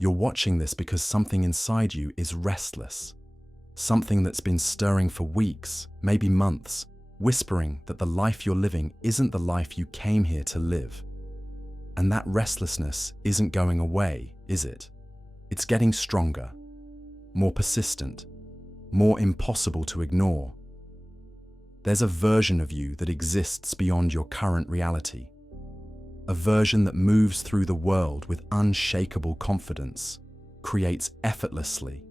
You're watching this because something inside you is restless. Something that's been stirring for weeks, maybe months, whispering that the life you're living isn't the life you came here to live. And that restlessness isn't going away, is it? It's getting stronger, more persistent, more impossible to ignore. There's a version of you that exists beyond your current reality. A version that moves through the world with unshakable confidence, creates effortlessly,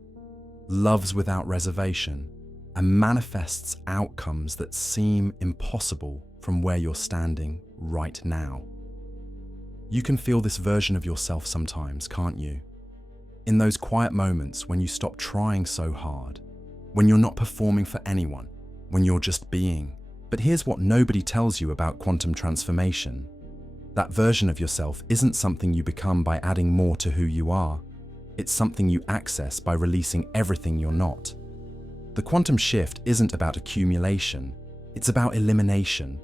loves without reservation, and manifests outcomes that seem impossible from where you're standing right now. You can feel this version of yourself sometimes, can't you? In those quiet moments when you stop trying so hard, when you're not performing for anyone, when you're just being. But here's what nobody tells you about quantum transformation. That version of yourself isn't something you become by adding more to who you are. It's something you access by releasing everything you're not. The quantum shift isn't about accumulation, it's about elimination.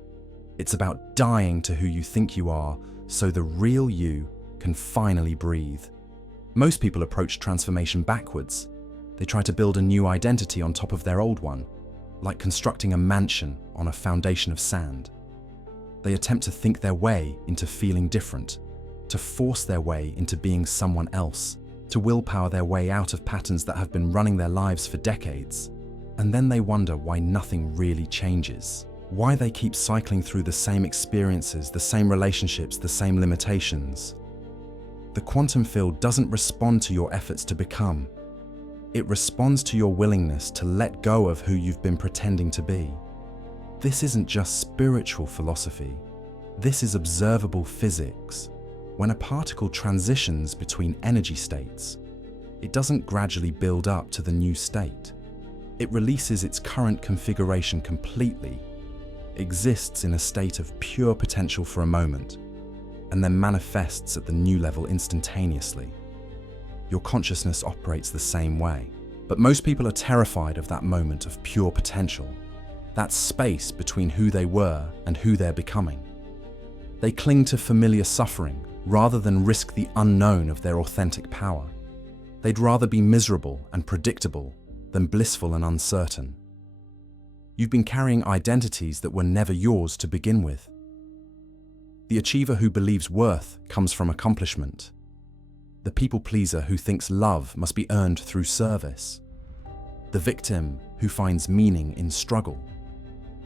It's about dying to who you think you are so the real you can finally breathe. Most people approach transformation backwards. They try to build a new identity on top of their old one, like constructing a mansion on a foundation of sand. They attempt to think their way into feeling different, to force their way into being someone else, to willpower their way out of patterns that have been running their lives for decades. And then they wonder why nothing really changes, why they keep cycling through the same experiences, the same relationships, the same limitations. The quantum field doesn't respond to your efforts to become. It responds to your willingness to let go of who you've been pretending to be. This isn't just spiritual philosophy. This is observable physics. When a particle transitions between energy states, it doesn't gradually build up to the new state. It releases its current configuration completely, exists in a state of pure potential for a moment, and then manifests at the new level instantaneously. Your consciousness operates the same way. But most people are terrified of that moment of pure potential, that space between who they were and who they're becoming. They cling to familiar suffering rather than risk the unknown of their authentic power. They'd rather be miserable and predictable than blissful and uncertain. You've been carrying identities that were never yours to begin with. The achiever who believes worth comes from accomplishment. The people pleaser who thinks love must be earned through service. The victim who finds meaning in struggle.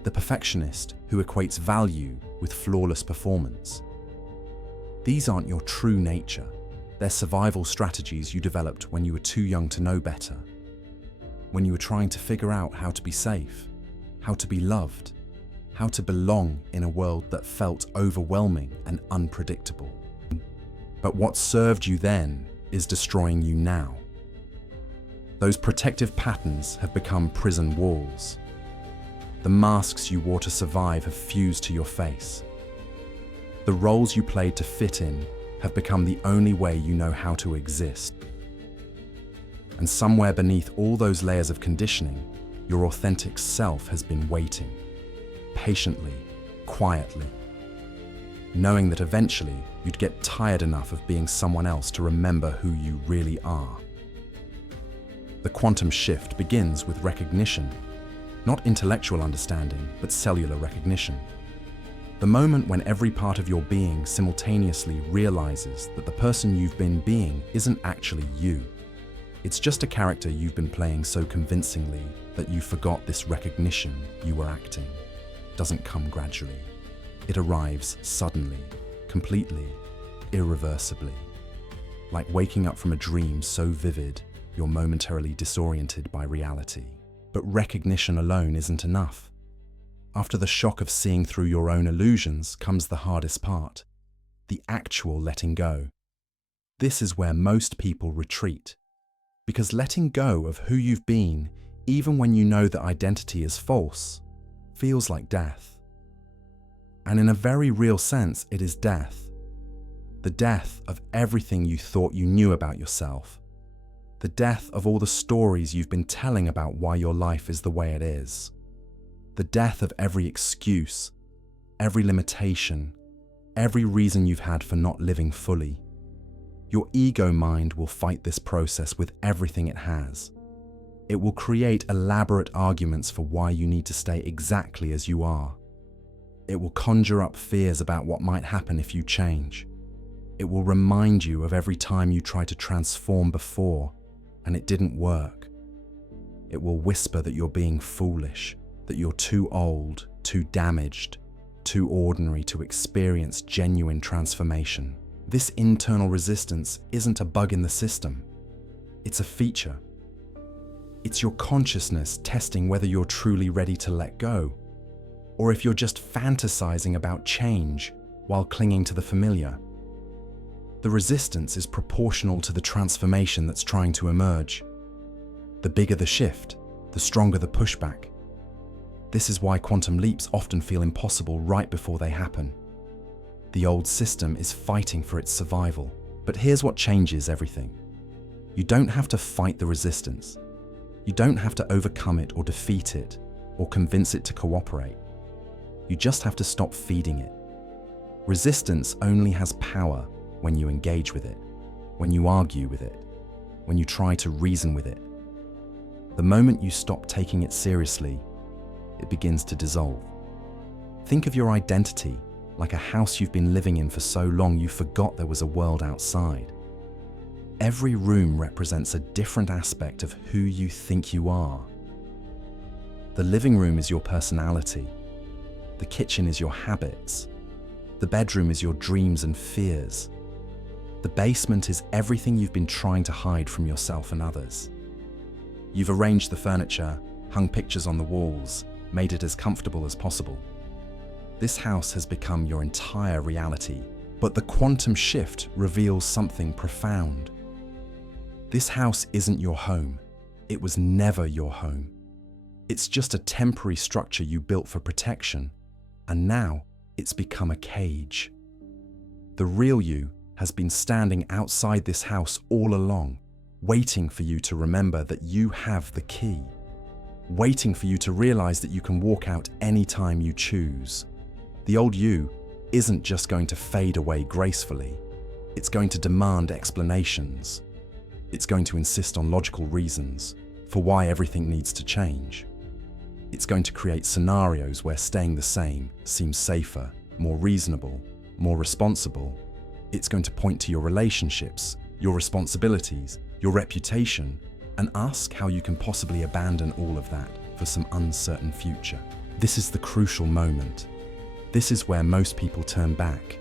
The perfectionist who equates value with flawless performance. These aren't your true nature. They're survival strategies you developed when you were too young to know better. When you were trying to figure out how to be safe, how to be loved, how to belong in a world that felt overwhelming and unpredictable. But what served you then is destroying you now. Those protective patterns have become prison walls. The masks you wore to survive have fused to your face. The roles you played to fit in have become the only way you know how to exist. And somewhere beneath all those layers of conditioning, your authentic self has been waiting, patiently, quietly, knowing that eventually you'd get tired enough of being someone else to remember who you really are. The quantum shift begins with recognition, not intellectual understanding, but cellular recognition. The moment when every part of your being simultaneously realizes that the person you've been being isn't actually you. It's just a character you've been playing so convincingly that you forgot this recognition you were acting. Doesn't come gradually. It arrives suddenly, completely, irreversibly. Like waking up from a dream so vivid, you're momentarily disoriented by reality. But recognition alone isn't enough. After the shock of seeing through your own illusions comes the hardest part, the actual letting go. This is where most people retreat, because letting go of who you've been, even when you know that identity is false, feels like death. And in a very real sense, it is death. The death of everything you thought you knew about yourself. The death of all the stories you've been telling about why your life is the way it is. The death of every excuse, every limitation, every reason you've had for not living fully. Your ego mind will fight this process with everything it has. It will create elaborate arguments for why you need to stay exactly as you are. It will conjure up fears about what might happen if you change. It will remind you of every time you tried to transform before and it didn't work. It will whisper that you're being foolish, that you're too old, too damaged, too ordinary to experience genuine transformation. This internal resistance isn't a bug in the system. It's a feature. It's your consciousness testing whether you're truly ready to let go, or if you're just fantasizing about change while clinging to the familiar. The resistance is proportional to the transformation that's trying to emerge. The bigger the shift, the stronger the pushback. This is why quantum leaps often feel impossible right before they happen. The old system is fighting for its survival. But here's what changes everything. You don't have to fight the resistance. You don't have to overcome it or defeat it or convince it to cooperate. You just have to stop feeding it. Resistance only has power when you engage with it, when you argue with it, when you try to reason with it. The moment you stop taking it seriously, it begins to dissolve. Think of your identity like a house you've been living in for so long you forgot there was a world outside. Every room represents a different aspect of who you think you are. The living room is your personality. The kitchen is your habits. The bedroom is your dreams and fears. The basement is everything you've been trying to hide from yourself and others. You've arranged the furniture, hung pictures on the walls, made it as comfortable as possible. This house has become your entire reality, but the quantum shift reveals something profound. This house isn't your home. It was never your home. It's just a temporary structure you built for protection, and now it's become a cage. The real you has been standing outside this house all along, waiting for you to remember that you have the key, waiting for you to realize that you can walk out anytime you choose. The old you isn't just going to fade away gracefully. It's going to demand explanations. It's going to insist on logical reasons for why everything needs to change. It's going to create scenarios where staying the same seems safer, more reasonable, more responsible. It's going to point to your relationships, your responsibilities, your reputation, and ask how you can possibly abandon all of that for some uncertain future. This is the crucial moment. This is where most people turn back.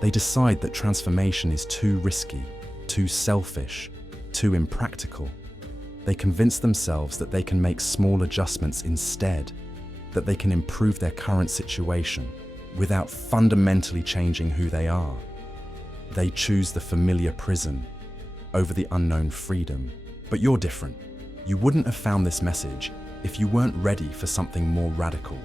They decide that transformation is too risky, too selfish, too impractical. They convince themselves that they can make small adjustments instead, that they can improve their current situation without fundamentally changing who they are. They choose the familiar prison over the unknown freedom. But you're different. You wouldn't have found this message if you weren't ready for something more radical,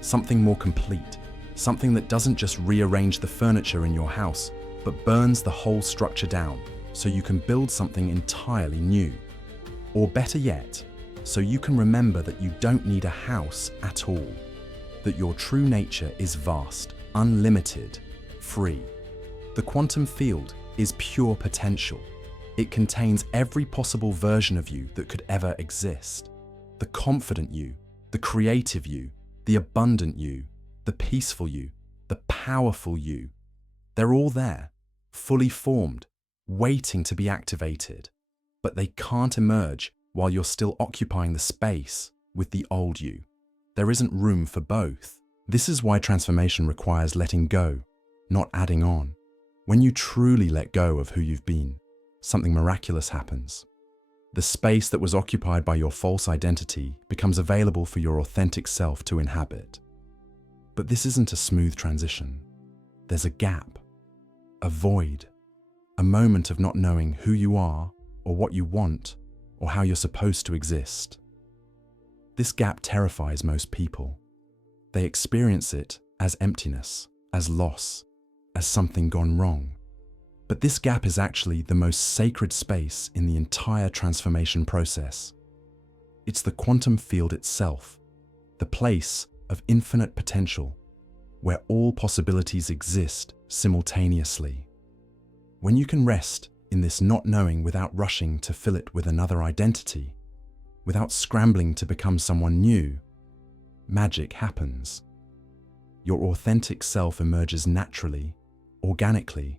something more complete, something that doesn't just rearrange the furniture in your house, but burns the whole structure down so you can build something entirely new. Or better yet, so you can remember that you don't need a house at all, that your true nature is vast, unlimited, free. The quantum field is pure potential. It contains every possible version of you that could ever exist. The confident you, the creative you, the abundant you, the peaceful you, the powerful you. They're all there, fully formed, waiting to be activated. But they can't emerge while you're still occupying the space with the old you. There isn't room for both. This is why transformation requires letting go, not adding on. When you truly let go of who you've been, something miraculous happens. The space that was occupied by your false identity becomes available for your authentic self to inhabit. But this isn't a smooth transition. There's a gap, a void, a moment of not knowing who you are or what you want or how you're supposed to exist. This gap terrifies most people. They experience it as emptiness, as loss, as something gone wrong. But this gap is actually the most sacred space in the entire transformation process. It's the quantum field itself, the place of infinite potential, where all possibilities exist simultaneously. When you can rest in this not knowing without rushing to fill it with another identity, without scrambling to become someone new, magic happens. Your authentic self emerges naturally, organically,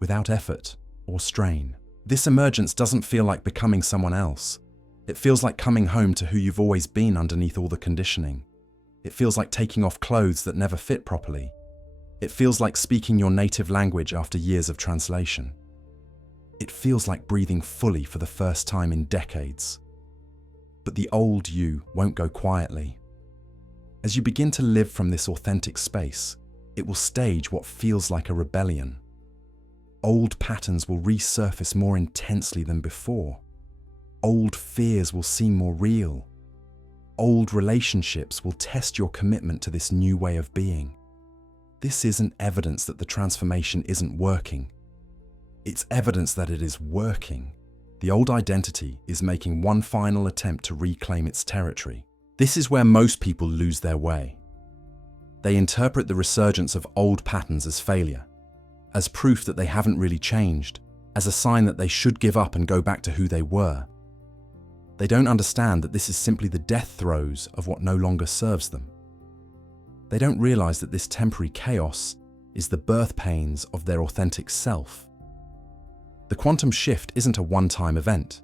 without effort or strain. This emergence doesn't feel like becoming someone else. It feels like coming home to who you've always been underneath all the conditioning. It feels like taking off clothes that never fit properly. It feels like speaking your native language after years of translation. It feels like breathing fully for the first time in decades. But the old you won't go quietly. As you begin to live from this authentic space, it will stage what feels like a rebellion. Old patterns will resurface more intensely than before. Old fears will seem more real. Old relationships will test your commitment to this new way of being. This isn't evidence that the transformation isn't working. It's evidence that it is working. The old identity is making one final attempt to reclaim its territory. This is where most people lose their way. They interpret the resurgence of old patterns as failure, as proof that they haven't really changed, as a sign that they should give up and go back to who they were. They don't understand that this is simply the death throes of what no longer serves them. They don't realize that this temporary chaos is the birth pains of their authentic self. The quantum shift isn't a one-time event.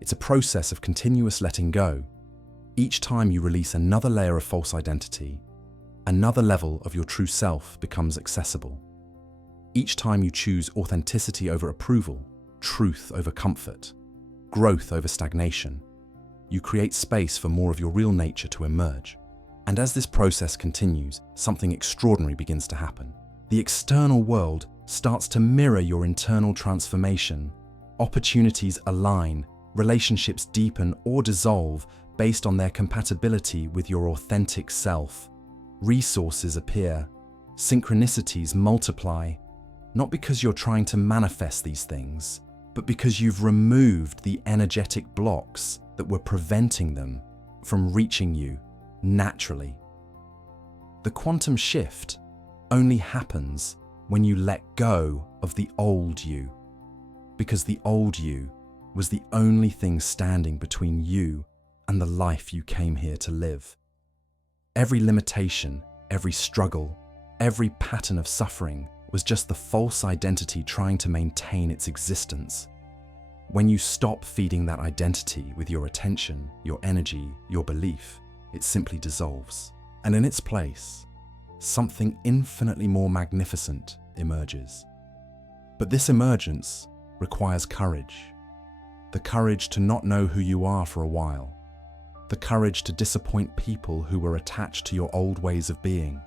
It's a process of continuous letting go. Each time you release another layer of false identity, another level of your true self becomes accessible. Each time you choose authenticity over approval, truth over comfort, growth over stagnation, you create space for more of your real nature to emerge. And as this process continues, something extraordinary begins to happen. The external world starts to mirror your internal transformation. Opportunities align, relationships deepen or dissolve based on their compatibility with your authentic self. Resources appear, synchronicities multiply, not because you're trying to manifest these things, but because you've removed the energetic blocks that were preventing them from reaching you naturally. The quantum shift only happens when you let go of the old you, because the old you was the only thing standing between you and the life you came here to live. Every limitation, every struggle, every pattern of suffering was just the false identity trying to maintain its existence. When you stop feeding that identity with your attention, your energy, your belief, it simply dissolves. And in its place, something infinitely more magnificent emerges. But this emergence requires courage. The courage to not know who you are for a while. The courage to disappoint people who were attached to your old ways of being.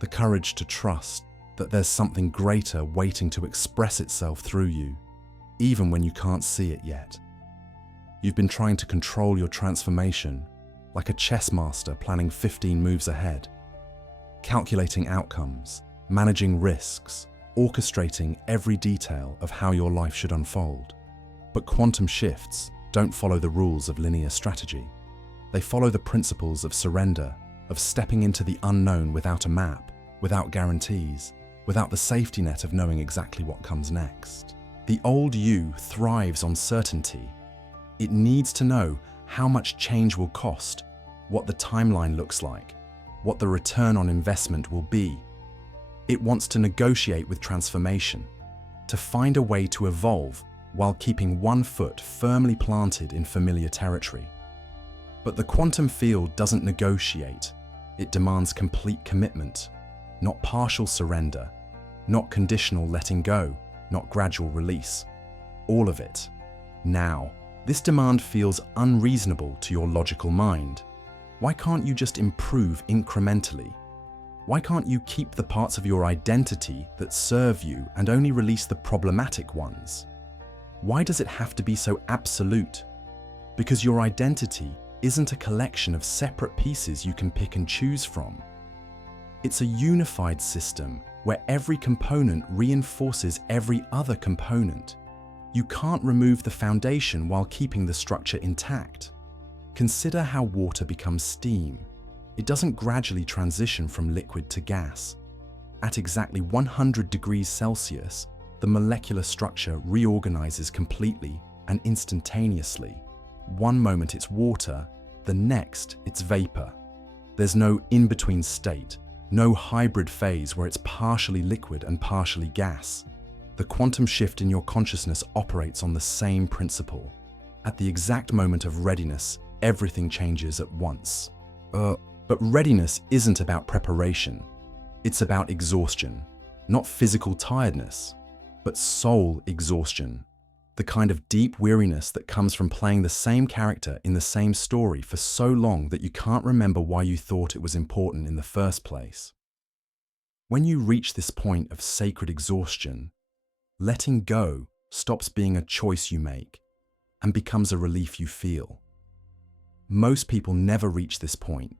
The courage to trust that there's something greater waiting to express itself through you, even when you can't see it yet. You've been trying to control your transformation like a chess master planning 15 moves ahead, calculating outcomes, managing risks, orchestrating every detail of how your life should unfold. But quantum shifts don't follow the rules of linear strategy. They follow the principles of surrender, of stepping into the unknown without a map, without guarantees, without the safety net of knowing exactly what comes next. The old you thrives on certainty. It needs to know how much change will cost, what the timeline looks like, what the return on investment will be. It wants to negotiate with transformation, to find a way to evolve while keeping one foot firmly planted in familiar territory. But the quantum field doesn't negotiate. It demands complete commitment, not partial surrender, not conditional letting go, not gradual release. All of it. Now, this demand feels unreasonable to your logical mind. Why can't you just improve incrementally? Why can't you keep the parts of your identity that serve you and only release the problematic ones? Why does it have to be so absolute? Because your identity isn't a collection of separate pieces you can pick and choose from. It's a unified system where every component reinforces every other component. You can't remove the foundation while keeping the structure intact. Consider how water becomes steam. It doesn't gradually transition from liquid to gas. At exactly 100 degrees Celsius, The molecular structure reorganizes completely and instantaneously. One moment it's water, the next it's vapor. There's no in-between state, no hybrid phase where it's partially liquid and partially gas. The quantum shift in your consciousness operates on the same principle. At the exact moment of readiness, everything changes at once. But readiness isn't about preparation. It's about exhaustion. Not physical tiredness, but soul exhaustion. The kind of deep weariness that comes from playing the same character in the same story for so long that you can't remember why you thought it was important in the first place. When you reach this point of sacred exhaustion, letting go stops being a choice you make and becomes a relief you feel. Most people never reach this point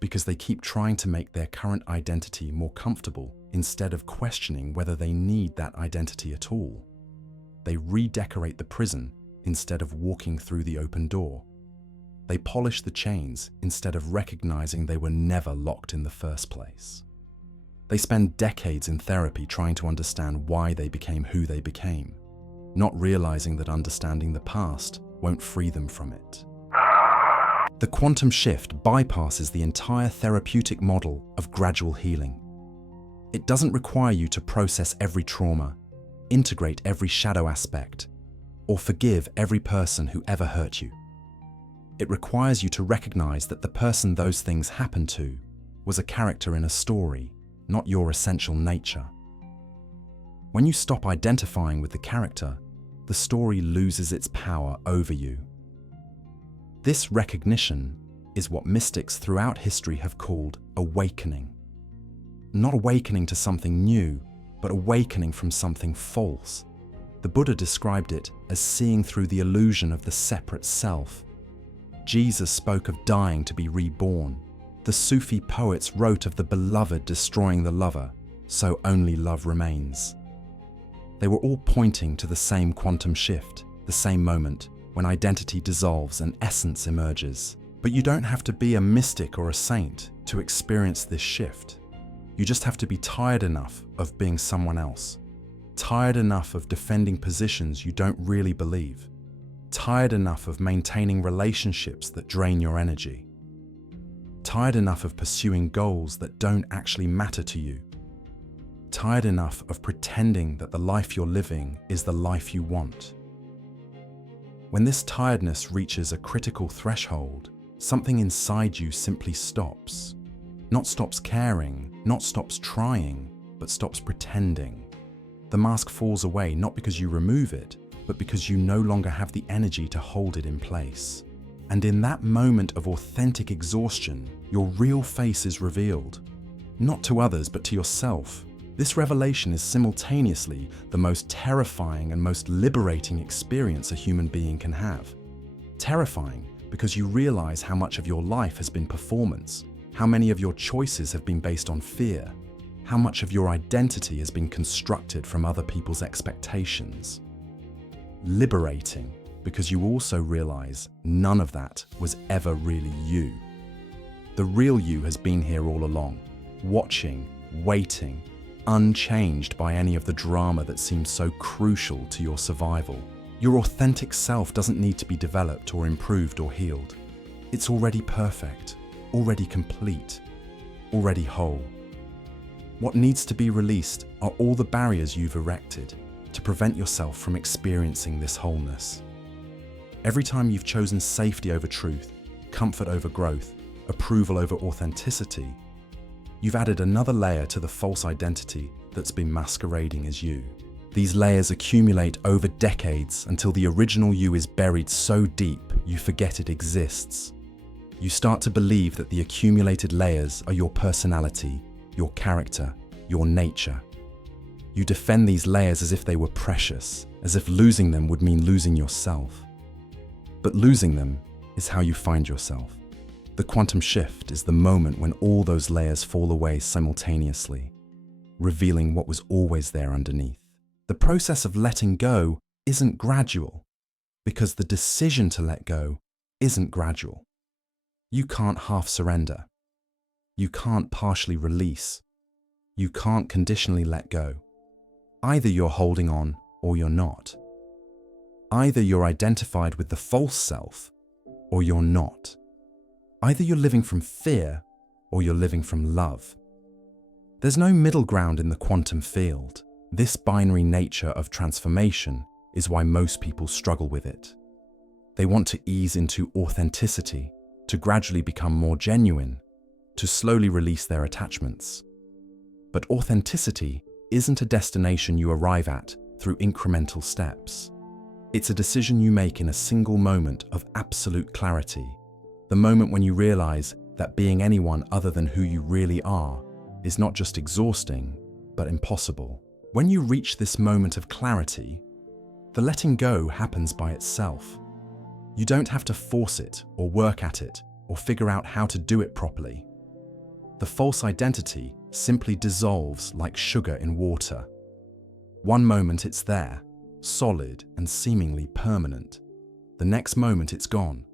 because they keep trying to make their current identity more comfortable instead of questioning whether they need that identity at all. They redecorate the prison instead of walking through the open door. They polish the chains instead of recognizing they were never locked in the first place. They spend decades in therapy trying to understand why they became who they became, not realizing that understanding the past won't free them from it. The quantum shift bypasses the entire therapeutic model of gradual healing. It doesn't require you to process every trauma, integrate every shadow aspect, or forgive every person who ever hurt you. It requires you to recognize that the person those things happened to was a character in a story, not your essential nature. When you stop identifying with the character, the story loses its power over you. This recognition is what mystics throughout history have called awakening. Not awakening to something new, but awakening from something false. The Buddha described it as seeing through the illusion of the separate self. Jesus spoke of dying to be reborn. The Sufi poets wrote of the beloved destroying the lover, so only love remains. They were all pointing to the same quantum shift, the same moment when identity dissolves and essence emerges. But you don't have to be a mystic or a saint to experience this shift. You just have to be tired enough of being someone else. Tired enough of defending positions you don't really believe. Tired enough of maintaining relationships that drain your energy. Tired enough of pursuing goals that don't actually matter to you. Tired enough of pretending that the life you're living is the life you want. When this tiredness reaches a critical threshold, something inside you simply stops. Not stops caring, not stops trying, but stops pretending. The mask falls away not because you remove it, but because you no longer have the energy to hold it in place. And in that moment of authentic exhaustion, your real face is revealed. Not to others, but to yourself. This revelation is simultaneously the most terrifying and most liberating experience a human being can have. Terrifying because you realize how much of your life has been performance, how many of your choices have been based on fear, how much of your identity has been constructed from other people's expectations. Liberating because you also realize none of that was ever really you. The real you has been here all along, watching, waiting, unchanged by any of the drama that seems so crucial to your survival. Your authentic self doesn't need to be developed or improved or healed. It's already perfect, already complete, already whole. What needs to be released are all the barriers you've erected to prevent yourself from experiencing this wholeness. Every time you've chosen safety over truth, comfort over growth, approval over authenticity, you've added another layer to the false identity that's been masquerading as you. These layers accumulate over decades until the original you is buried so deep you forget it exists. You start to believe that the accumulated layers are your personality, your character, your nature. You defend these layers as if they were precious, as if losing them would mean losing yourself. But losing them is how you find yourself. The quantum shift is the moment when all those layers fall away simultaneously, revealing what was always there underneath. The process of letting go isn't gradual, because the decision to let go isn't gradual. You can't half surrender. You can't partially release. You can't conditionally let go. Either you're holding on or you're not. Either you're identified with the false self or you're not. Either you're living from fear or you're living from love. There's no middle ground in the quantum field. This binary nature of transformation is why most people struggle with it. They want to ease into authenticity, to gradually become more genuine, to slowly release their attachments. But authenticity isn't a destination you arrive at through incremental steps. It's a decision you make in a single moment of absolute clarity, the moment when you realize that being anyone other than who you really are is not just exhausting, but impossible. When you reach this moment of clarity, the letting go happens by itself. You don't have to force it or work at it or figure out how to do it properly. The false identity simply dissolves like sugar in water. One moment it's there, solid and seemingly permanent. The next moment it's gone,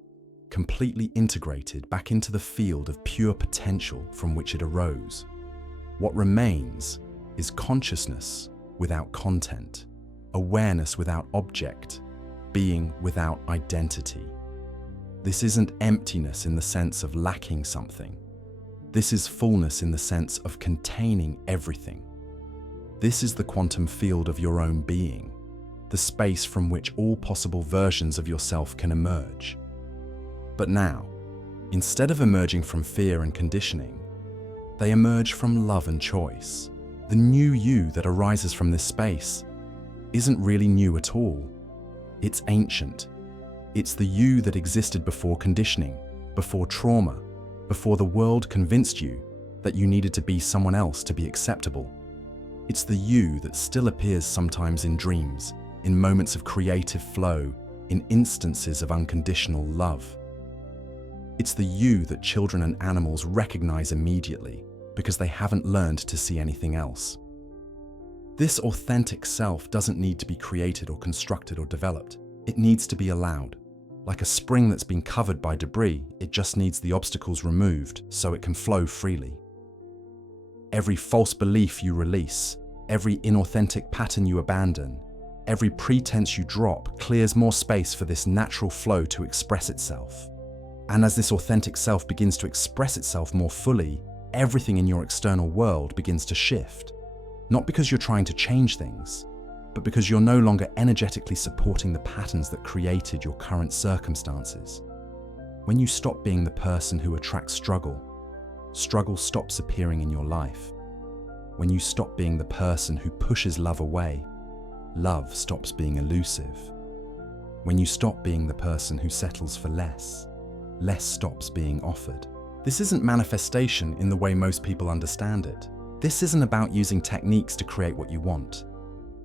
completely integrated back into the field of pure potential from which it arose. What remains is consciousness without content, awareness without object, being without identity. This isn't emptiness in the sense of lacking something. This is fullness in the sense of containing everything. This is the quantum field of your own being, the space from which all possible versions of yourself can emerge. But now, instead of emerging from fear and conditioning, they emerge from love and choice. The new you that arises from this space isn't really new at all. It's ancient. It's the you that existed before conditioning, before trauma, before the world convinced you that you needed to be someone else to be acceptable. It's the you that still appears sometimes in dreams, in moments of creative flow, in instances of unconditional love. It's the you that children and animals recognize immediately because they haven't learned to see anything else. This authentic self doesn't need to be created or constructed or developed. It needs to be allowed. Like a spring that's been covered by debris, it just needs the obstacles removed so it can flow freely. Every false belief you release, every inauthentic pattern you abandon, every pretense you drop clears more space for this natural flow to express itself. And as this authentic self begins to express itself more fully, everything in your external world begins to shift. Not because you're trying to change things, but because you're no longer energetically supporting the patterns that created your current circumstances. When you stop being the person who attracts struggle, struggle stops appearing in your life. When you stop being the person who pushes love away, love stops being elusive. When you stop being the person who settles for less, less stops being offered. This isn't manifestation in the way most people understand it. This isn't about using techniques to create what you want.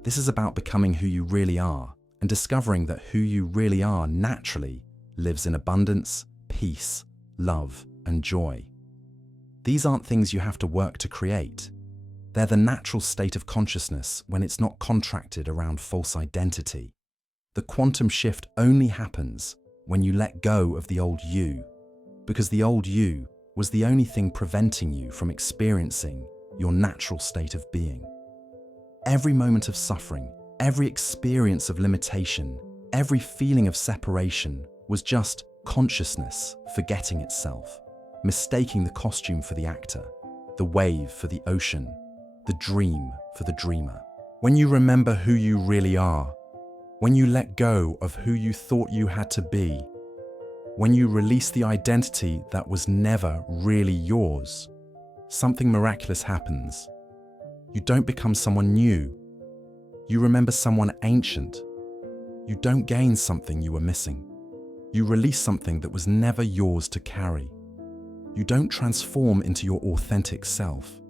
This is about becoming who you really are and discovering that who you really are naturally lives in abundance, peace, love, and joy. These aren't things you have to work to create. They're the natural state of consciousness when it's not contracted around false identity. The quantum shift only happens when you let go of the old you, because the old you was the only thing preventing you from experiencing your natural state of being. Every moment of suffering, every experience of limitation, every feeling of separation was just consciousness forgetting itself, mistaking the costume for the actor, the wave for the ocean, the dream for the dreamer. When you remember who you really are, when you let go of who you thought you had to be, when you release the identity that was never really yours, something miraculous happens. You don't become someone new. You remember someone ancient. You don't gain something you were missing. You release something that was never yours to carry. You don't transform into your authentic self.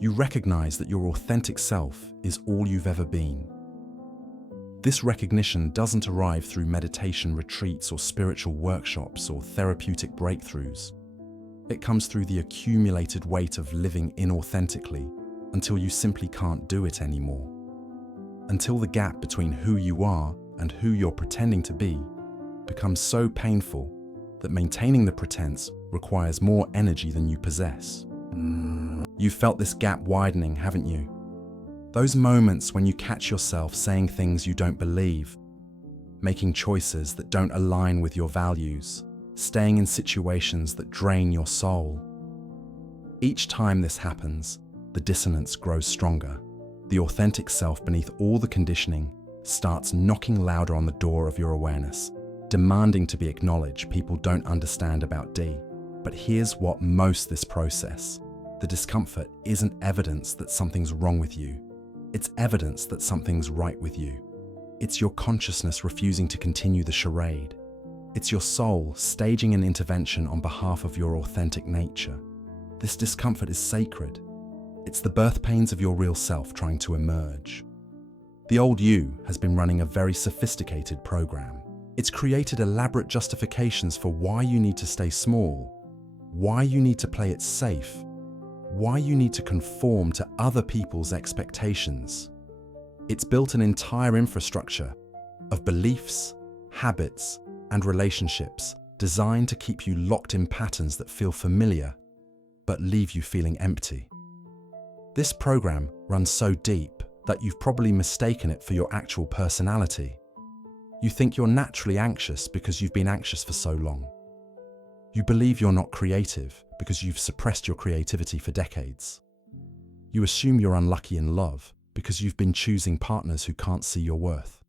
You recognize that your authentic self is all you've ever been. This recognition doesn't arrive through meditation retreats or spiritual workshops or therapeutic breakthroughs. It comes through the accumulated weight of living inauthentically until you simply can't do it anymore. Until the gap between who you are and who you're pretending to be becomes so painful that maintaining the pretense requires more energy than you possess. You've felt this gap widening, haven't you? Those moments when you catch yourself saying things you don't believe, making choices that don't align with your values, staying in situations that drain your soul. Each time this happens, the dissonance grows stronger. The authentic self beneath all the conditioning starts knocking louder on the door of your awareness, demanding to be acknowledged. People don't understand about D. But here's what most this process. The discomfort isn't evidence that something's wrong with you. It's evidence that something's right with you. It's your consciousness refusing to continue the charade. It's your soul staging an intervention on behalf of your authentic nature. This discomfort is sacred. It's the birth pains of your real self trying to emerge. The old you has been running a very sophisticated program. It's created elaborate justifications for why you need to stay small, why you need to play it safe, why you need to conform to other people's expectations. It's built an entire infrastructure of beliefs, habits, and relationships designed to keep you locked in patterns that feel familiar but leave you feeling empty. This program runs so deep that you've probably mistaken it for your actual personality. You think you're naturally anxious because you've been anxious for so long. You believe you're not creative because you've suppressed your creativity for decades. You assume you're unlucky in love because you've been choosing partners who can't see your worth.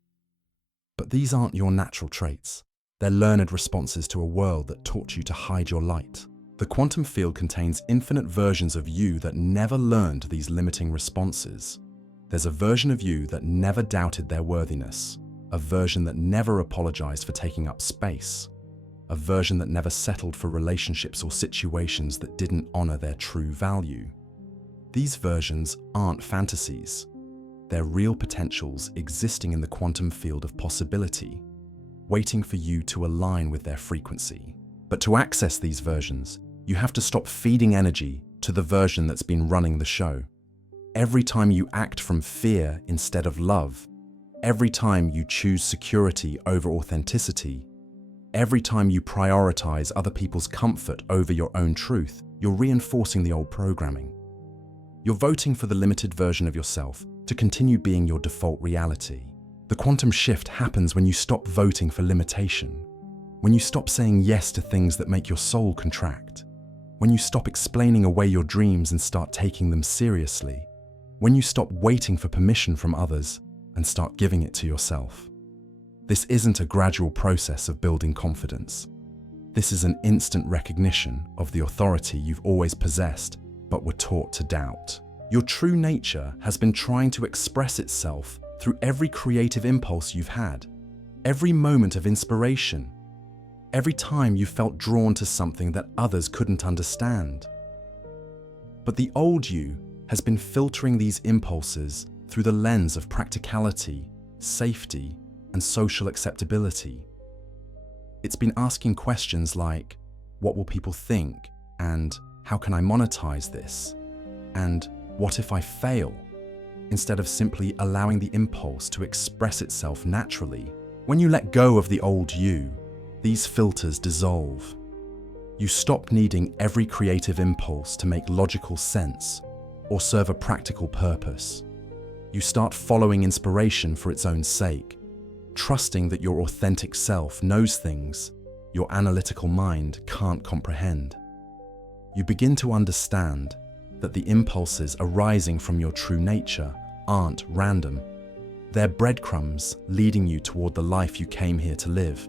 But these aren't your natural traits. They're learned responses to a world that taught you to hide your light. The quantum field contains infinite versions of you that never learned these limiting responses. There's a version of you that never doubted their worthiness, a version that never apologized for taking up space, a version that never settled for relationships or situations that didn't honor their true value. These versions aren't fantasies. They're real potentials existing in the quantum field of possibility, waiting for you to align with their frequency. But to access these versions, you have to stop feeding energy to the version that's been running the show. Every time you act from fear instead of love, every time you choose security over authenticity, every time you prioritize other people's comfort over your own truth, you're reinforcing the old programming. You're voting for the limited version of yourself to continue being your default reality. The quantum shift happens when you stop voting for limitation, when you stop saying yes to things that make your soul contract, when you stop explaining away your dreams and start taking them seriously, when you stop waiting for permission from others and start giving it to yourself. This isn't a gradual process of building confidence. This is an instant recognition of the authority you've always possessed but were taught to doubt. Your true nature has been trying to express itself through every creative impulse you've had, every moment of inspiration, every time you felt drawn to something that others couldn't understand. But the old you has been filtering these impulses through the lens of practicality, safety, and social acceptability. It's been asking questions like, what will people think? And how can I monetize this? And what if I fail? Instead of simply allowing the impulse to express itself naturally. When you let go of the old you, these filters dissolve. You stop needing every creative impulse to make logical sense or serve a practical purpose. You start following inspiration for its own sake, trusting that your authentic self knows things your analytical mind can't comprehend. You begin to understand that the impulses arising from your true nature aren't random. They're breadcrumbs leading you toward the life you came here to live.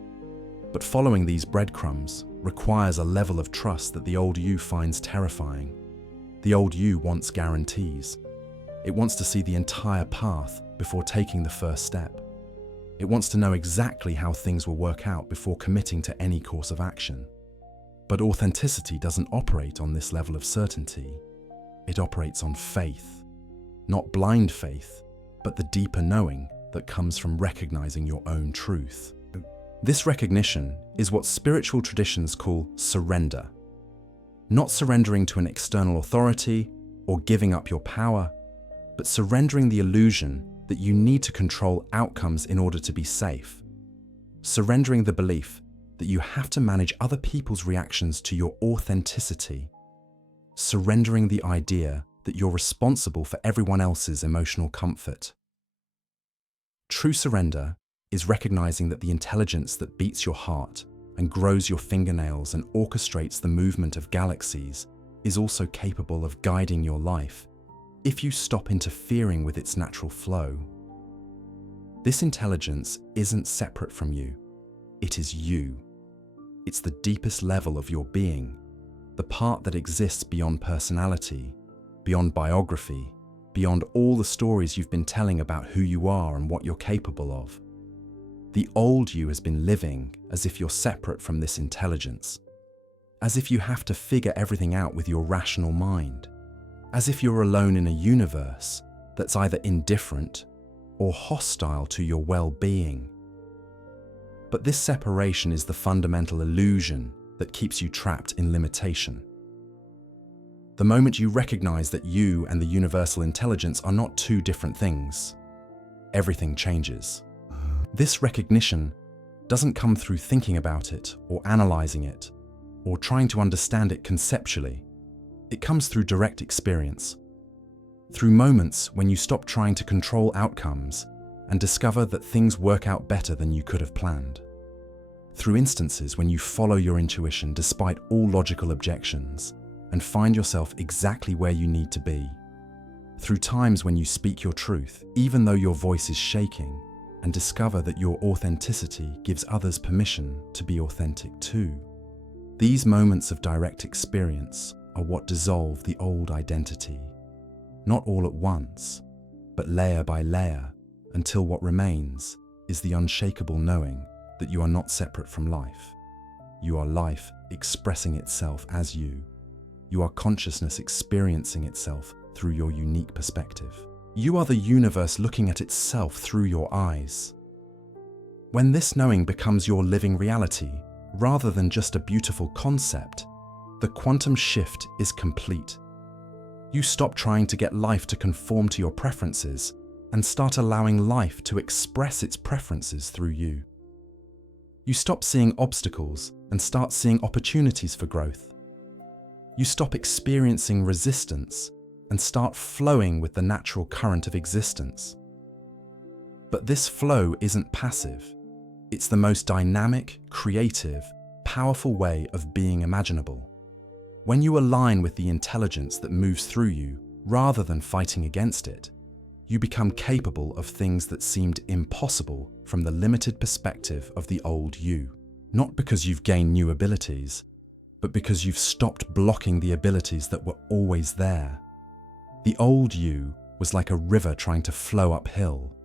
But following these breadcrumbs requires a level of trust that the old you finds terrifying. The old you wants guarantees. It wants to see the entire path before taking the first step. It wants to know exactly how things will work out before committing to any course of action. But authenticity doesn't operate on this level of certainty. It operates on faith. Not blind faith, but the deeper knowing that comes from recognizing your own truth. This recognition is what spiritual traditions call surrender. Not surrendering to an external authority or giving up your power, but surrendering the illusion that you need to control outcomes in order to be safe. Surrendering the belief that you have to manage other people's reactions to your authenticity. Surrendering the idea that you're responsible for everyone else's emotional comfort. True surrender is recognizing that the intelligence that beats your heart and grows your fingernails and orchestrates the movement of galaxies is also capable of guiding your life if you stop interfering with its natural flow. This intelligence isn't separate from you. It is you. It's the deepest level of your being, the part that exists beyond personality, beyond biography, beyond all the stories you've been telling about who you are and what you're capable of. The old you has been living as if you're separate from this intelligence, as if you have to figure everything out with your rational mind, as if you're alone in a universe that's either indifferent or hostile to your well-being. But this separation is the fundamental illusion that keeps you trapped in limitation. The moment you recognize that you and the universal intelligence are not two different things, everything changes. This recognition doesn't come through thinking about it or analyzing it or trying to understand it conceptually. It comes through direct experience, through moments when you stop trying to control outcomes and discover that things work out better than you could have planned. Through instances when you follow your intuition despite all logical objections and find yourself exactly where you need to be. Through times when you speak your truth, even though your voice is shaking, and discover that your authenticity gives others permission to be authentic too. These moments of direct experience are what dissolve the old identity, not all at once, but layer by layer, until what remains is the unshakable knowing that you are not separate from life. You are life expressing itself as you. You are consciousness experiencing itself through your unique perspective. You are the universe looking at itself through your eyes. When this knowing becomes your living reality, rather than just a beautiful concept, the quantum shift is complete. You stop trying to get life to conform to your preferences and start allowing life to express its preferences through you. You stop seeing obstacles and start seeing opportunities for growth. You stop experiencing resistance and start flowing with the natural current of existence. But this flow isn't passive. It's the most dynamic, creative, powerful way of being imaginable. When you align with the intelligence that moves through you, rather than fighting against it, you become capable of things that seemed impossible from the limited perspective of the old you. Not because you've gained new abilities, but because you've stopped blocking the abilities that were always there. The old you was like a river trying to flow uphill.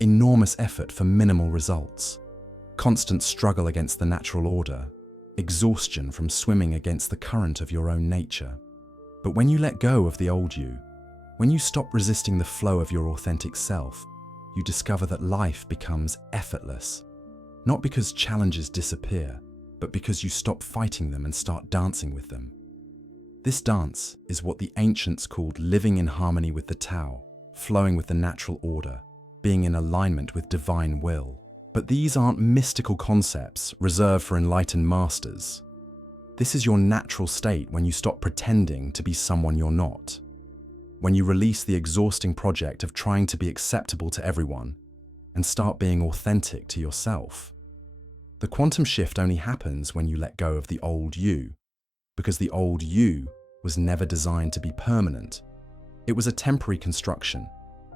Enormous effort for minimal results. Constant struggle against the natural order. Exhaustion from swimming against the current of your own nature. But when you let go of the old you, when you stop resisting the flow of your authentic self, you discover that life becomes effortless. Not because challenges disappear, but because you stop fighting them and start dancing with them. This dance is what the ancients called living in harmony with the Tao, flowing with the natural order, being in alignment with divine will. But these aren't mystical concepts reserved for enlightened masters. This is your natural state when you stop pretending to be someone you're not. When you release the exhausting project of trying to be acceptable to everyone and start being authentic to yourself. The quantum shift only happens when you let go of the old you, because the old you was never designed to be permanent. It was a temporary construction,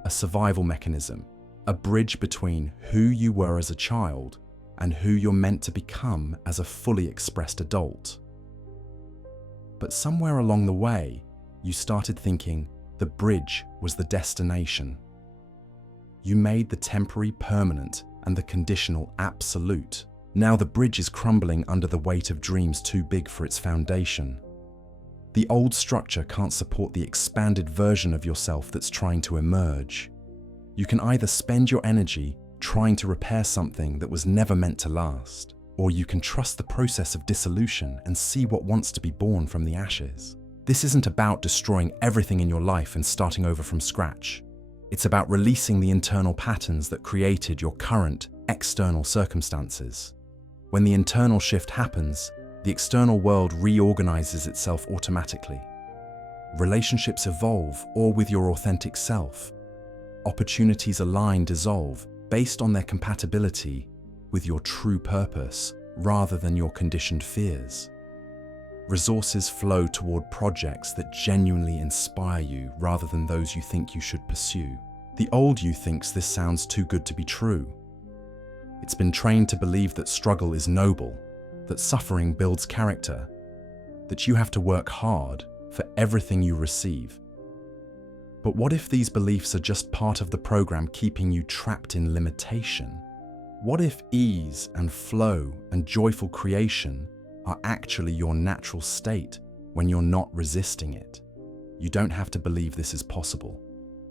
a survival mechanism, a bridge between who you were as a child and who you're meant to become as a fully expressed adult. But somewhere along the way, you started thinking the bridge was the destination. You made the temporary permanent and the conditional absolute. Now the bridge is crumbling under the weight of dreams too big for its foundation. The old structure can't support the expanded version of yourself that's trying to emerge. You can either spend your energy trying to repair something that was never meant to last, or you can trust the process of dissolution and see what wants to be born from the ashes. This isn't about destroying everything in your life and starting over from scratch. It's about releasing the internal patterns that created your current external circumstances. When the internal shift happens, the external world reorganizes itself automatically. Relationships evolve, or with your authentic self. Opportunities align, dissolve, based on their compatibility with your true purpose rather than your conditioned fears. Resources flow toward projects that genuinely inspire you rather than those you think you should pursue. The old you thinks this sounds too good to be true. It's been trained to believe that struggle is noble, that suffering builds character, that you have to work hard for everything you receive. But what if these beliefs are just part of the program keeping you trapped in limitation? What if ease and flow and joyful creation are actually your natural state when you're not resisting it? You don't have to believe this is possible.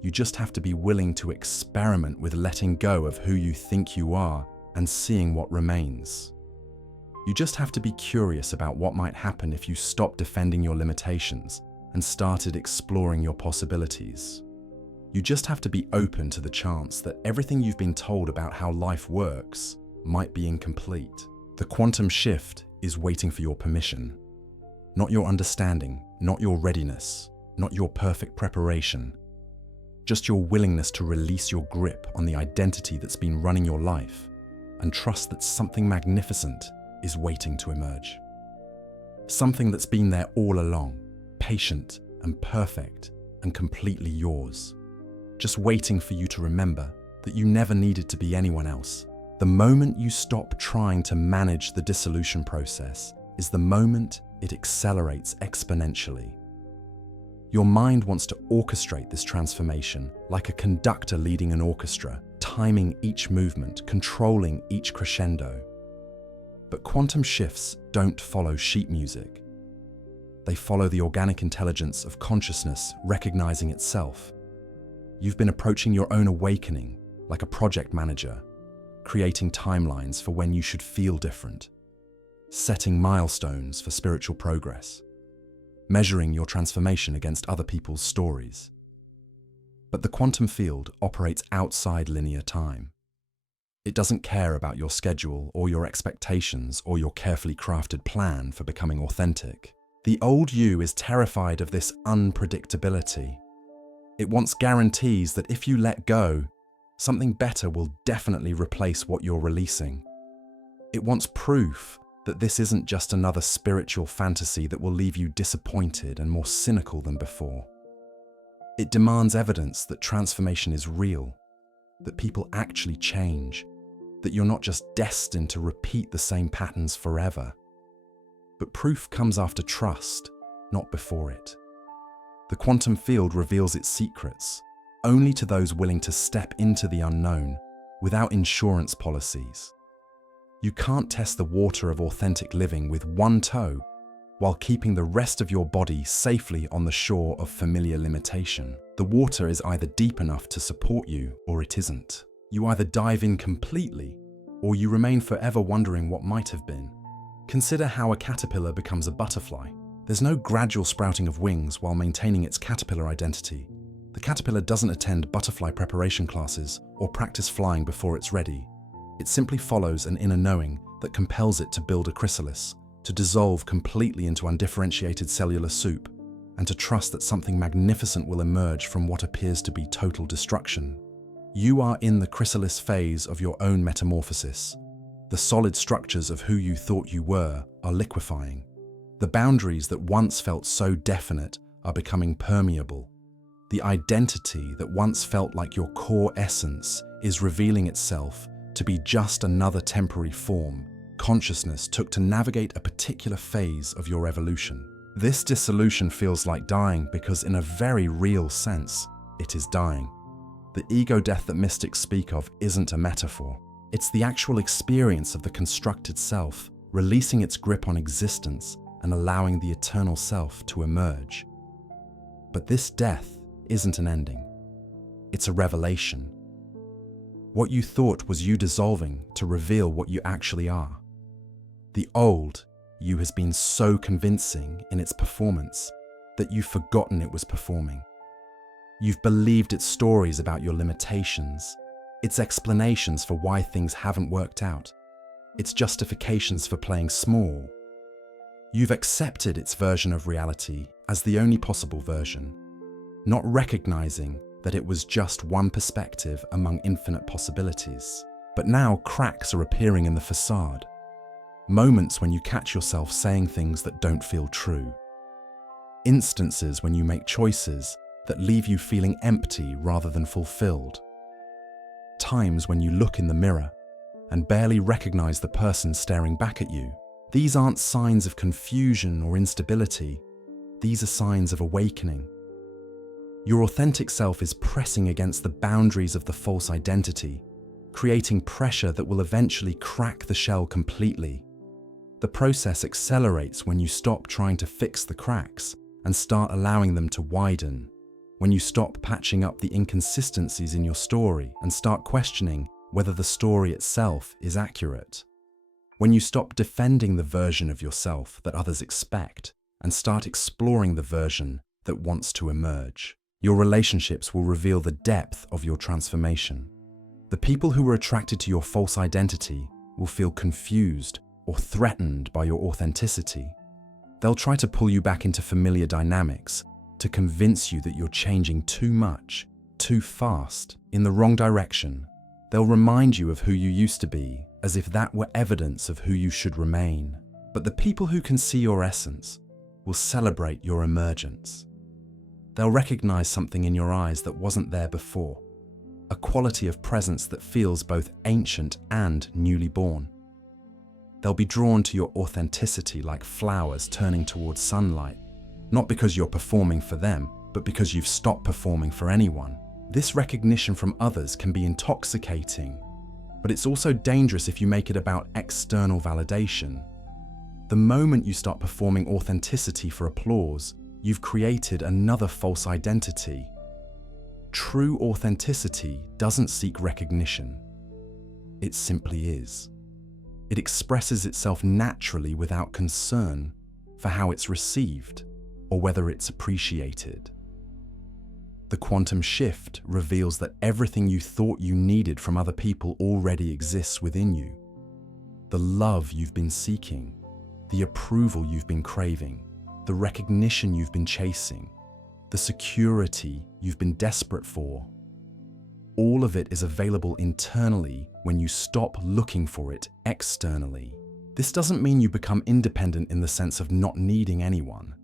You just have to be willing to experiment with letting go of who you think you are and seeing what remains. You just have to be curious about what might happen if you stopped defending your limitations and started exploring your possibilities. You just have to be open to the chance that everything you've been told about how life works might be incomplete. The quantum shift is waiting for your permission. Not your understanding, not your readiness, not your perfect preparation. Just your willingness to release your grip on the identity that's been running your life and trust that something magnificent is waiting to emerge. Something that's been there all along, patient and perfect and completely yours. Just waiting for you to remember that you never needed to be anyone else. The moment you stop trying to manage the dissolution process is the moment it accelerates exponentially. Your mind wants to orchestrate this transformation like a conductor leading an orchestra, timing each movement, controlling each crescendo. But quantum shifts don't follow sheet music. They follow the organic intelligence of consciousness recognizing itself. You've been approaching your own awakening like a project manager, creating timelines for when you should feel different, setting milestones for spiritual progress, measuring your transformation against other people's stories. But the quantum field operates outside linear time. It doesn't care about your schedule or your expectations or your carefully crafted plan for becoming authentic. The old you is terrified of this unpredictability. It wants guarantees that if you let go, something better will definitely replace what you're releasing. It wants proof that this isn't just another spiritual fantasy that will leave you disappointed and more cynical than before. It demands evidence that transformation is real, that people actually change, that you're not just destined to repeat the same patterns forever. But proof comes after trust, not before it. The quantum field reveals its secrets only to those willing to step into the unknown without insurance policies. You can't test the water of authentic living with one toe while keeping the rest of your body safely on the shore of familiar limitation. The water is either deep enough to support you or it isn't. You either dive in completely or you remain forever wondering what might have been. Consider how a caterpillar becomes a butterfly. There's no gradual sprouting of wings while maintaining its caterpillar identity. The caterpillar doesn't attend butterfly preparation classes or practice flying before it's ready. It simply follows an inner knowing that compels it to build a chrysalis, to dissolve completely into undifferentiated cellular soup, and to trust that something magnificent will emerge from what appears to be total destruction. You are in the chrysalis phase of your own metamorphosis. The solid structures of who you thought you were are liquefying. The boundaries that once felt so definite are becoming permeable. The identity that once felt like your core essence is revealing itself to be just another temporary form consciousness took to navigate a particular phase of your evolution. This dissolution feels like dying because in a very real sense, it is dying. The ego death that mystics speak of isn't a metaphor. It's the actual experience of the constructed self, releasing its grip on existence and allowing the eternal self to emerge. But this death isn't an ending. It's a revelation. What you thought was you dissolving to reveal what you actually are. The old you has been so convincing in its performance that you've forgotten it was performing. You've believed its stories about your limitations, its explanations for why things haven't worked out, its justifications for playing small. You've accepted its version of reality as the only possible version, not recognizing that it was just one perspective among infinite possibilities. But now cracks are appearing in the facade. Moments when you catch yourself saying things that don't feel true. Instances when you make choices that leave you feeling empty rather than fulfilled. Times when you look in the mirror and barely recognize the person staring back at you. These aren't signs of confusion or instability. These are signs of awakening. Your authentic self is pressing against the boundaries of the false identity, creating pressure that will eventually crack the shell completely. The process accelerates when you stop trying to fix the cracks and start allowing them to widen. When you stop patching up the inconsistencies in your story and start questioning whether the story itself is accurate. When you stop defending the version of yourself that others expect and start exploring the version that wants to emerge. Your relationships will reveal the depth of your transformation. The people who were attracted to your false identity will feel confused or threatened by your authenticity. They'll try to pull you back into familiar dynamics to convince you that you're changing too much, too fast, in the wrong direction. They'll remind you of who you used to be, as if that were evidence of who you should remain. But the people who can see your essence will celebrate your emergence. They'll recognize something in your eyes that wasn't there before, a quality of presence that feels both ancient and newly born. They'll be drawn to your authenticity like flowers turning towards sunlight, not because you're performing for them, but because you've stopped performing for anyone. This recognition from others can be intoxicating, but it's also dangerous if you make it about external validation. The moment you start performing authenticity for applause, you've created another false identity. True authenticity doesn't seek recognition. It simply is. It expresses itself naturally without concern for how it's received or whether it's appreciated. The quantum shift reveals that everything you thought you needed from other people already exists within you. The love you've been seeking, the approval you've been craving, the recognition you've been chasing, the security you've been desperate for. All of it is available internally when you stop looking for it externally. This doesn't mean you become independent in the sense of not needing anyone.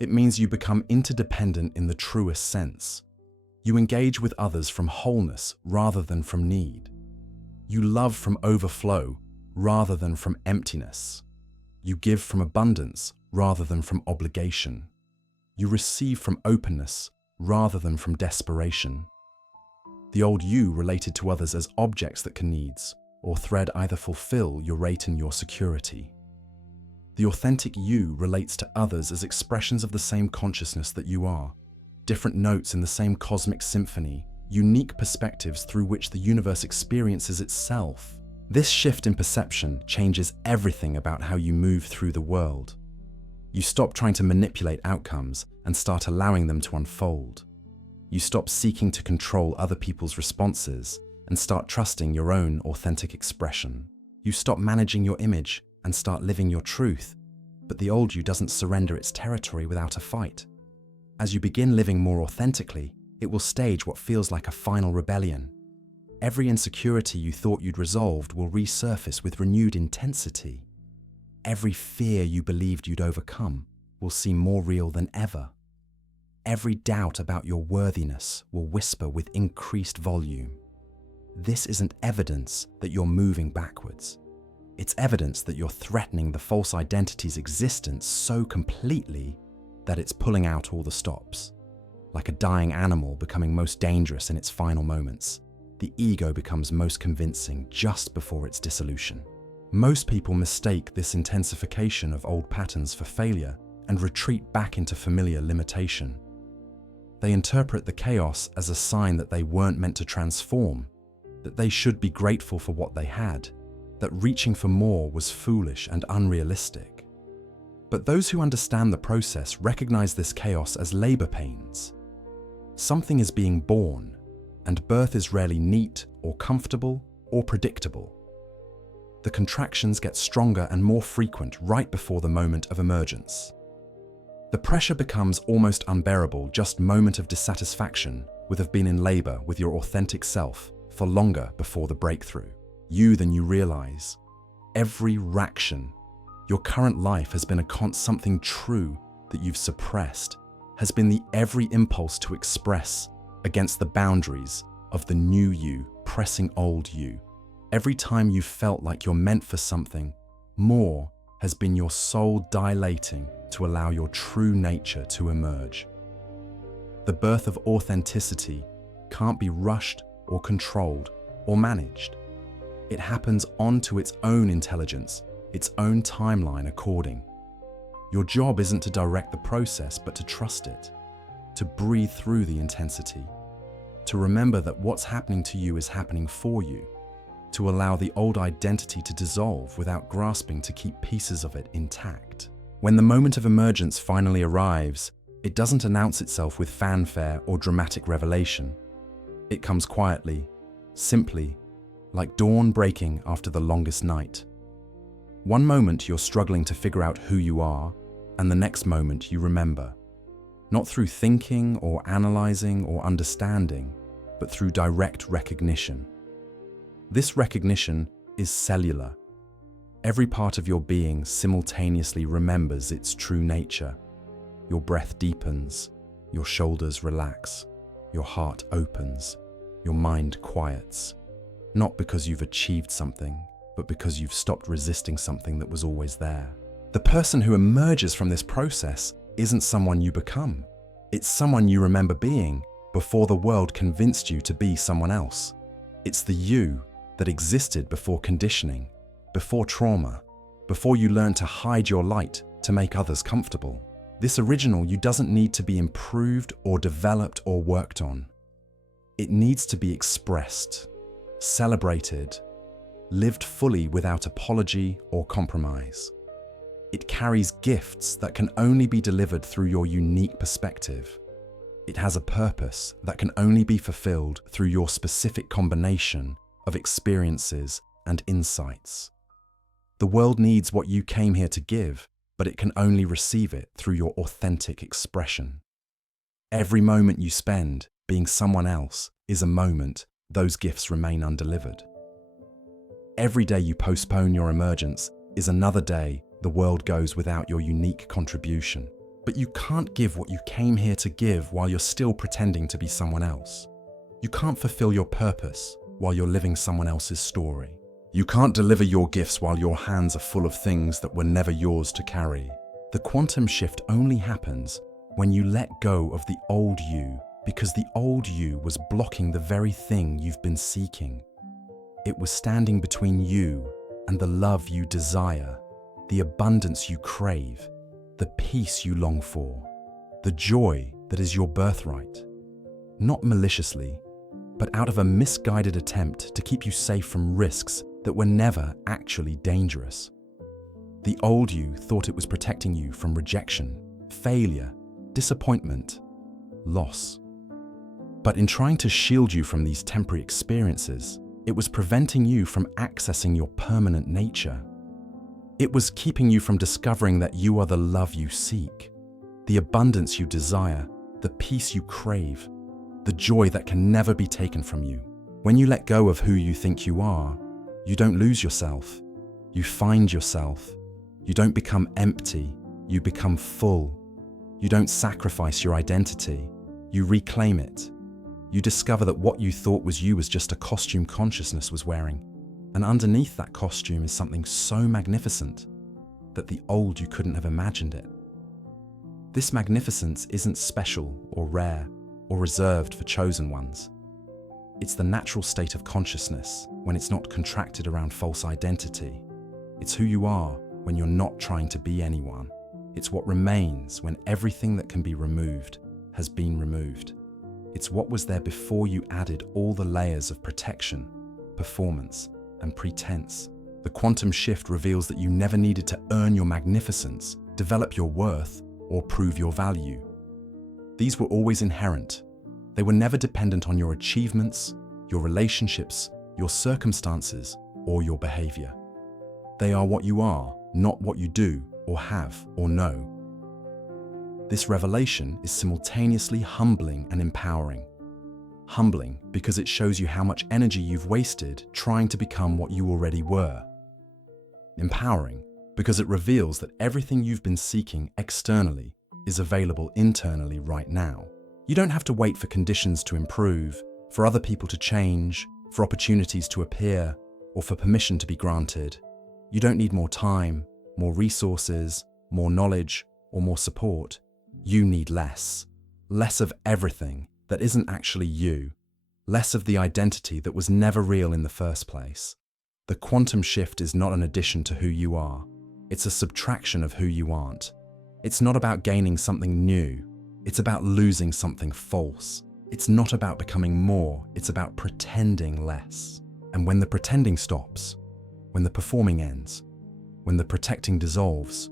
It means you become interdependent in the truest sense. You engage with others from wholeness rather than from need. You love from overflow rather than from emptiness. You give from abundance rather than from obligation. You receive from openness rather than from desperation. The old you related to others as objects that can needs or thread either fulfill your rate and your security. The authentic you relates to others as expressions of the same consciousness that you are, different notes in the same cosmic symphony, unique perspectives through which the universe experiences itself. This shift in perception changes everything about how you move through the world. You stop trying to manipulate outcomes and start allowing them to unfold. You stop seeking to control other people's responses and start trusting your own authentic expression. You stop managing your image and start living your truth, but the old you doesn't surrender its territory without a fight. As you begin living more authentically, it will stage what feels like a final rebellion. Every insecurity you thought you'd resolved will resurface with renewed intensity. Every fear you believed you'd overcome will seem more real than ever. Every doubt about your worthiness will whisper with increased volume. This isn't evidence that you're moving backwards. It's evidence that you're threatening the false identity's existence so completely that it's pulling out all the stops. Like a dying animal becoming most dangerous in its final moments, the ego becomes most convincing just before its dissolution. Most people mistake this intensification of old patterns for failure and retreat back into familiar limitation. They interpret the chaos as a sign that they weren't meant to transform, that they should be grateful for what they had, that reaching for more was foolish and unrealistic. But those who understand the process recognize this chaos as labor pains. Something is being born, and birth is rarely neat or comfortable or predictable. The contractions get stronger and more frequent right before the moment of emergence. The pressure becomes almost unbearable, just moment of dissatisfaction with have been in labor with your authentic self for longer before the breakthrough. Than you realize. Every reaction, your current life has been something true that you've suppressed, has been the every impulse to express against the boundaries of the new you pressing old you. Every time you felt like you're meant for something more has been your soul dilating to allow your true nature to emerge. The birth of authenticity can't be rushed or controlled or managed. It happens onto its own intelligence, its own timeline according. Your job isn't to direct the process, but to trust it, to breathe through the intensity, to remember that what's happening to you is happening for you, to allow the old identity to dissolve without grasping to keep pieces of it intact. When the moment of emergence finally arrives, it doesn't announce itself with fanfare or dramatic revelation. It comes quietly, simply, like dawn breaking after the longest night. One moment you're struggling to figure out who you are, and the next moment you remember. Not through thinking or analyzing or understanding, but through direct recognition. This recognition is cellular. Every part of your being simultaneously remembers its true nature. Your breath deepens, your shoulders relax, your heart opens, your mind quiets. Not because you've achieved something, but because you've stopped resisting something that was always there. The person who emerges from this process isn't someone you become. It's someone you remember being before the world convinced you to be someone else. It's the you that existed before conditioning, before trauma, before you learned to hide your light to make others comfortable. This original you doesn't need to be improved or developed or worked on. It needs to be expressed, celebrated, lived fully without apology or compromise. It carries gifts that can only be delivered through your unique perspective. It has a purpose that can only be fulfilled through your specific combination of experiences and insights. The world needs what you came here to give, but it can only receive it through your authentic expression. Every moment you spend being someone else is a moment those gifts remain undelivered. Every day you postpone your emergence is another day the world goes without your unique contribution. But you can't give what you came here to give while you're still pretending to be someone else. You can't fulfill your purpose while you're living someone else's story. You can't deliver your gifts while your hands are full of things that were never yours to carry. The quantum shift only happens when you let go of the old you, because the old you was blocking the very thing you've been seeking. It was standing between you and the love you desire, the abundance you crave, the peace you long for, the joy that is your birthright. Not maliciously, but out of a misguided attempt to keep you safe from risks that were never actually dangerous. The old you thought it was protecting you from rejection, failure, disappointment, loss. But in trying to shield you from these temporary experiences, it was preventing you from accessing your permanent nature. It was keeping you from discovering that you are the love you seek, the abundance you desire, the peace you crave, the joy that can never be taken from you. When you let go of who you think you are, you don't lose yourself. You find yourself. You don't become empty. You become full. You don't sacrifice your identity. You reclaim it. You discover that what you thought was you was just a costume consciousness was wearing. And underneath that costume is something so magnificent that the old you couldn't have imagined it. This magnificence isn't special or rare or reserved for chosen ones. It's the natural state of consciousness when it's not contracted around false identity. It's who you are when you're not trying to be anyone. It's what remains when everything that can be removed has been removed. It's what was there before you added all the layers of protection, performance, and pretense. The quantum shift reveals that you never needed to earn your magnificence, develop your worth, or prove your value. These were always inherent. They were never dependent on your achievements, your relationships, your circumstances, or your behavior. They are what you are, not what you do, or have, or know. This revelation is simultaneously humbling and empowering. Humbling because it shows you how much energy you've wasted trying to become what you already were. Empowering because it reveals that everything you've been seeking externally is available internally right now. You don't have to wait for conditions to improve, for other people to change, for opportunities to appear, or for permission to be granted. You don't need more time, more resources, more knowledge, or more support. You need less. Less of everything that isn't actually you. Less of the identity that was never real in the first place. The quantum shift is not an addition to who you are. It's a subtraction of who you aren't. It's not about gaining something new. It's about losing something false. It's not about becoming more. It's about pretending less. And when the pretending stops, when the performing ends, when the protecting dissolves,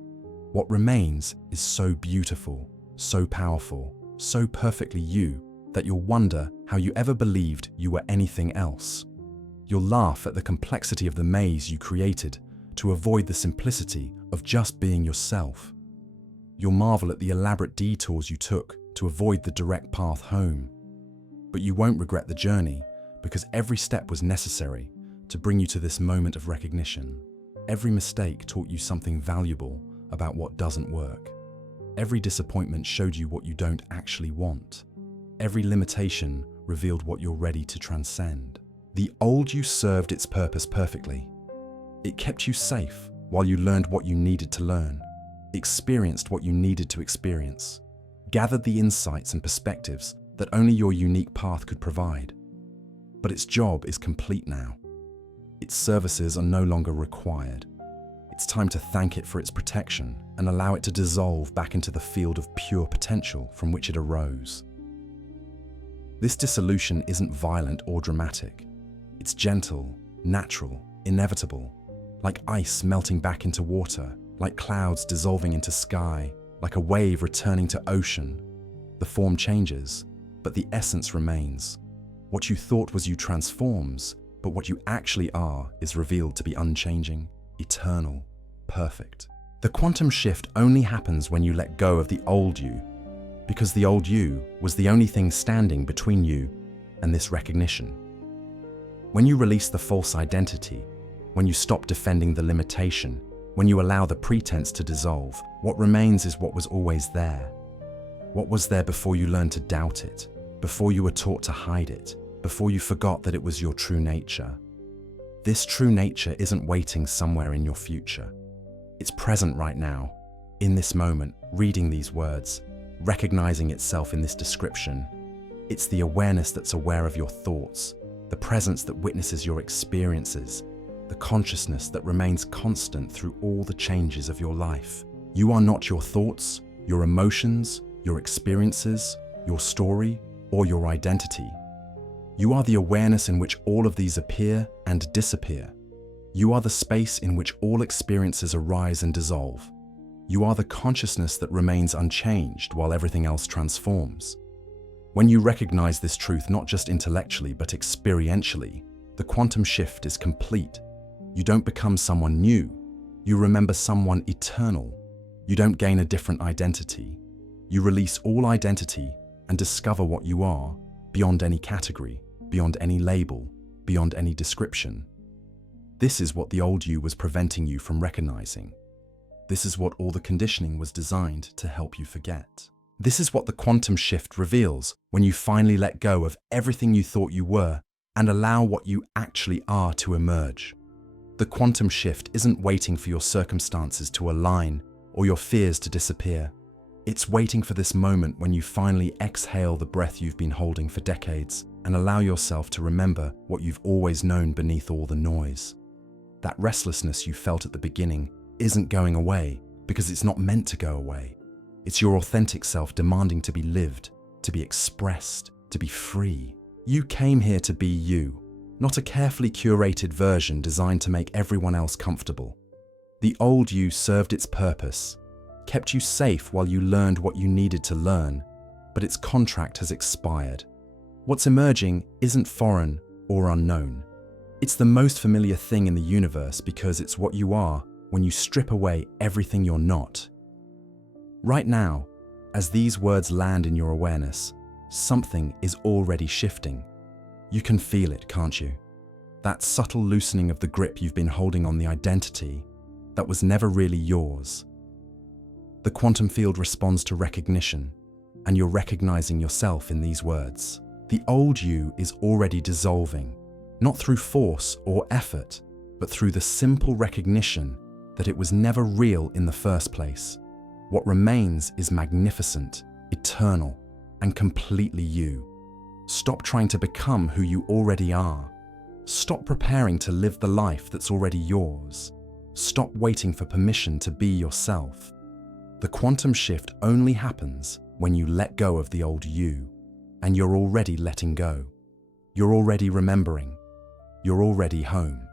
what remains is so beautiful, so powerful, so perfectly you that you'll wonder how you ever believed you were anything else. You'll laugh at the complexity of the maze you created to avoid the simplicity of just being yourself. You'll marvel at the elaborate detours you took to avoid the direct path home. But you won't regret the journey because every step was necessary to bring you to this moment of recognition. Every mistake taught you something valuable about what doesn't work. Every disappointment showed you what you don't actually want. Every limitation revealed what you're ready to transcend. The old you served its purpose perfectly. It kept you safe while you learned what you needed to learn, experienced what you needed to experience, gathered the insights and perspectives that only your unique path could provide. But its job is complete now. Its services are no longer required. It's time to thank it for its protection and allow it to dissolve back into the field of pure potential from which it arose. This dissolution isn't violent or dramatic. It's gentle, natural, inevitable, like ice melting back into water, like clouds dissolving into sky, like a wave returning to ocean. The form changes, but the essence remains. What you thought was you transforms, but what you actually are is revealed to be unchanging, eternal, perfect. The quantum shift only happens when you let go of the old you, because the old you was the only thing standing between you and this recognition. When you release the false identity, when you stop defending the limitation, when you allow the pretense to dissolve, what remains is what was always there. What was there before you learned to doubt it, before you were taught to hide it, before you forgot that it was your true nature. This true nature isn't waiting somewhere in your future. It's present right now, in this moment, reading these words, recognizing itself in this description. It's the awareness that's aware of your thoughts, the presence that witnesses your experiences, the consciousness that remains constant through all the changes of your life. You are not your thoughts, your emotions, your experiences, your story, or your identity. You are the awareness in which all of these appear and disappear. You are the space in which all experiences arise and dissolve. You are the consciousness that remains unchanged while everything else transforms. When you recognize this truth not just intellectually but experientially, the quantum shift is complete. You don't become someone new. You remember someone eternal. You don't gain a different identity. You release all identity and discover what you are, beyond any category, beyond any label, beyond any description. This is what the old you was preventing you from recognizing. This is what all the conditioning was designed to help you forget. This is what the quantum shift reveals when you finally let go of everything you thought you were and allow what you actually are to emerge. The quantum shift isn't waiting for your circumstances to align or your fears to disappear. It's waiting for this moment when you finally exhale the breath you've been holding for decades and allow yourself to remember what you've always known beneath all the noise. That restlessness you felt at the beginning isn't going away because it's not meant to go away. It's your authentic self demanding to be lived, to be expressed, to be free. You came here to be you, not a carefully curated version designed to make everyone else comfortable. The old you served its purpose, kept you safe while you learned what you needed to learn, but its contract has expired. What's emerging isn't foreign or unknown. It's the most familiar thing in the universe because it's what you are when you strip away everything you're not. Right now, As these words land in your awareness, something is already shifting. You can feel it, can't you? That subtle loosening of the grip you've been holding on the identity that was never really yours. The quantum field responds to recognition, and you're recognizing yourself in these words. The old you is already dissolving, not through force or effort, but through the simple recognition that it was never real in the first place. What remains is magnificent, eternal, and completely you. Stop trying to become who you already are. Stop preparing to live the life that's already yours. Stop waiting for permission to be yourself. The quantum shift only happens when you let go of the old you, and you're already letting go. You're already remembering. You're already home.